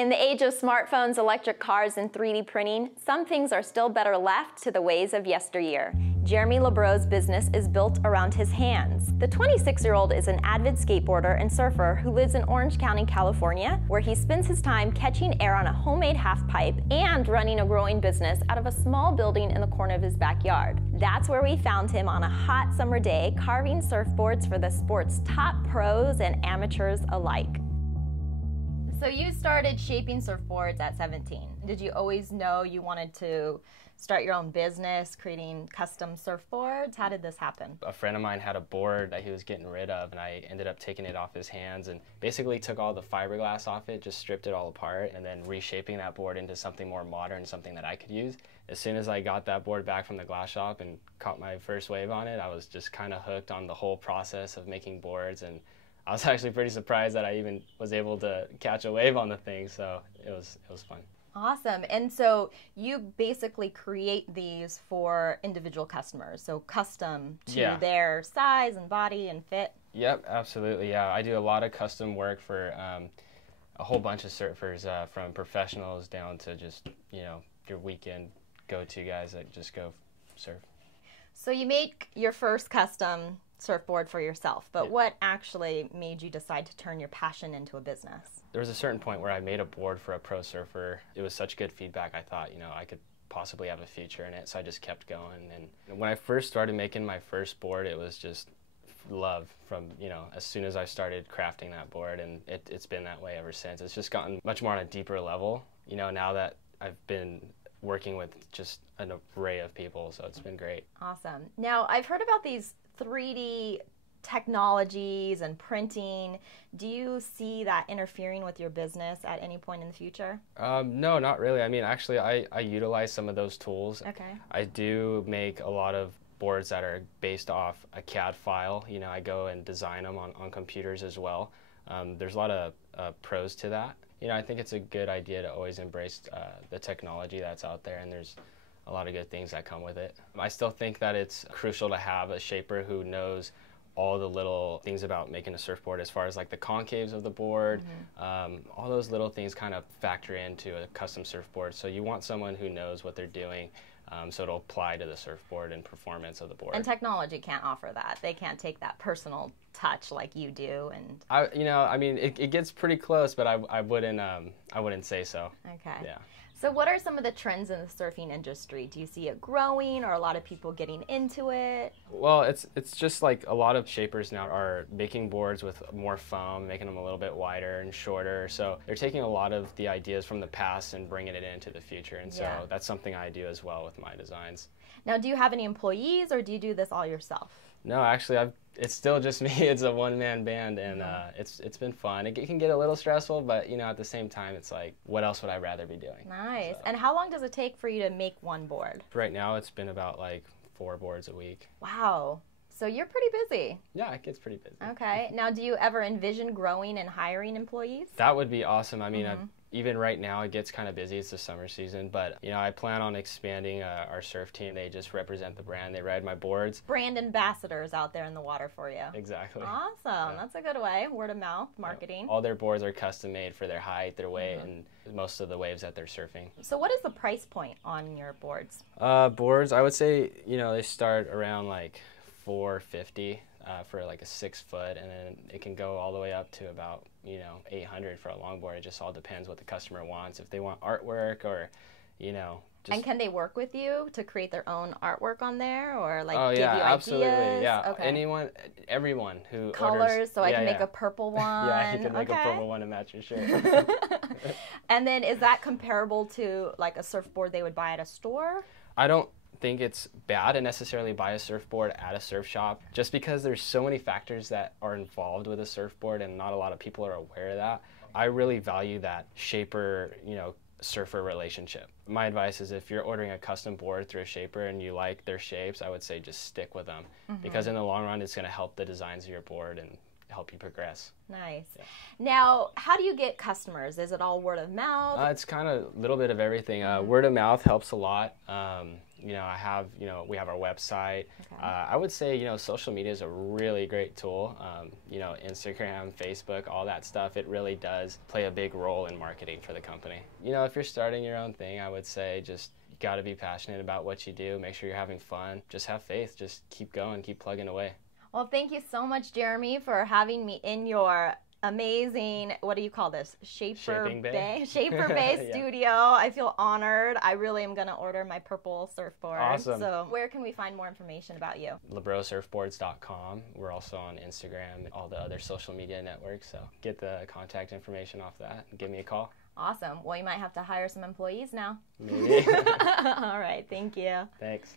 In the age of smartphones, electric cars, and 3D printing, some things are still better left to the ways of yesteryear. Jeremy Labreau's business is built around his hands. The 26-year-old is an avid skateboarder and surfer who lives in Orange County, California, where he spends his time catching air on a homemade half-pipe and running a growing business out of a small building in the corner of his backyard. That's where we found him on a hot summer day, carving surfboards for the sport's top pros and amateurs alike. So you started shaping surfboards at 17. Did you always know you wanted to start your own business, creating custom surfboards? How did this happen? A friend of mine had a board that he was getting rid of, and I ended up taking it off his hands and basically took all the fiberglass off it, just stripped it all apart, and then reshaping that board into something more modern, something that I could use. As soon as I got that board back from the glass shop and caught my first wave on it, I was just kind of hooked on the whole process of making boards, and I was actually pretty surprised that I even was able to catch a wave on the thing, so it was fun. Awesome. And so you basically create these for individual customers, so custom to their size and body and fit? Yep, absolutely, yeah. I do a lot of custom work for a whole bunch of surfers, from professionals down to just, you know, your weekend go-to guys that just go surf. So you make your first custom surfboard for yourself, but what actually made you decide to turn your passion into a business? There was a certain point where I made a board for a pro surfer. It was such good feedback, I thought, you know, I could possibly have a future in it, so I just kept going. And when I first started making my first board, it was just love from, you know, as soon as I started crafting that board, and it's been that way ever since. It's just gotten much more on a deeper level, you know, now that I've been working with just an array of people, so it's been great. Awesome. Now, I've heard about these 3D technologies and printing. Do you see that interfering with your business at any point in the future? No, not really. I mean, actually, I utilize some of those tools. Okay. I do make a lot of boards that are based off a CAD file. You know, I go and design them on computers as well. There's a lot of pros to that. You know, I think it's a good idea to always embrace the technology that's out there, and there's a lot of good things that come with it. I still think that it's crucial to have a shaper who knows all the little things about making a surfboard, as far as like the concaves of the board. All those little things kind of factor into a custom surfboard. So you want someone who knows what they're doing, so it'll apply to the surfboard and performance of the board. And technology can't offer that. They can't take that personal touch like you do. And you know, I mean, it gets pretty close, but I wouldn't say so. Okay. Yeah. So what are some of the trends in the surfing industry? Do you see it growing, or a lot of people getting into it? Well, it's just like a lot of shapers now are making boards with more foam, making them a little bit wider and shorter. So they're taking a lot of the ideas from the past and bringing it into the future. And so that's something I do as well with my designs. Now, do you have any employees, or do you do this all yourself? No, actually, it's still just me. It's a one-man band, and it's been fun. It can get a little stressful, but you know, at the same time, it's like, what else would I rather be doing? Nice. So. And how long does it take for you to make one board? Right now, it's been about like 4 boards a week. Wow. So you're pretty busy. Yeah, it gets pretty busy. Okay. Now, do you ever envision growing and hiring employees? That would be awesome. I mean, even right now, it gets kind of busy. It's the summer season, but you know, I plan on expanding our surf team. They just represent the brand. They ride my boards. Brand ambassadors out there in the water for you. Exactly. Awesome. Yeah. That's a good way. Word of mouth marketing. All their boards are custom made for their height, their weight, and most of the waves that they're surfing. So what is the price point on your boards? Boards, I would say, you know, they start around like $450 for like a 6 foot, and then it can go all the way up to about, you know, $800 for a longboard. It just all depends what the customer wants. If they want artwork, or, you know. And can they work with you to create their own artwork on there, or like give you absolutely, ideas? Yeah. Okay. Everyone who colors, orders, so I can make a purple one. Yeah, you can make a purple one to match your shirt. And then is that comparable to like a surfboard they would buy at a store? I don't think it's bad to necessarily buy a surfboard at a surf shop, just because there's so many factors that are involved with a surfboard, and not a lot of people are aware of that. I really value that shaper, you know, surfer relationship. My advice is, if you're ordering a custom board through a shaper and you like their shapes, I would say just stick with them, because in the long run, it's going to help the designs of your board, and help you progress. Nice. Yeah. Now, how do you get customers? Is it all word of mouth? It's kind of a little bit of everything. Word of mouth helps a lot. We have our website. Okay. I would say, social media is a really great tool. Instagram, Facebook, all that stuff, it really does play a big role in marketing for the company. If you're starting your own thing, I would say just you got to be passionate about what you do. Make sure you're having fun. Just have faith. Just keep going, keep plugging away. Well, thank you so much, Jeremy, for having me in your amazing, what do you call this? Shaping Bay Yeah. studio. I feel honored. I really am going to order my purple surfboard. Awesome. So where can we find more information about you? LabreauSurfboards.com. We're also on Instagram and all the other social media networks. So get the contact information off that and give me a call. Awesome. Well, you might have to hire some employees now. Maybe. All right. Thank you. Thanks.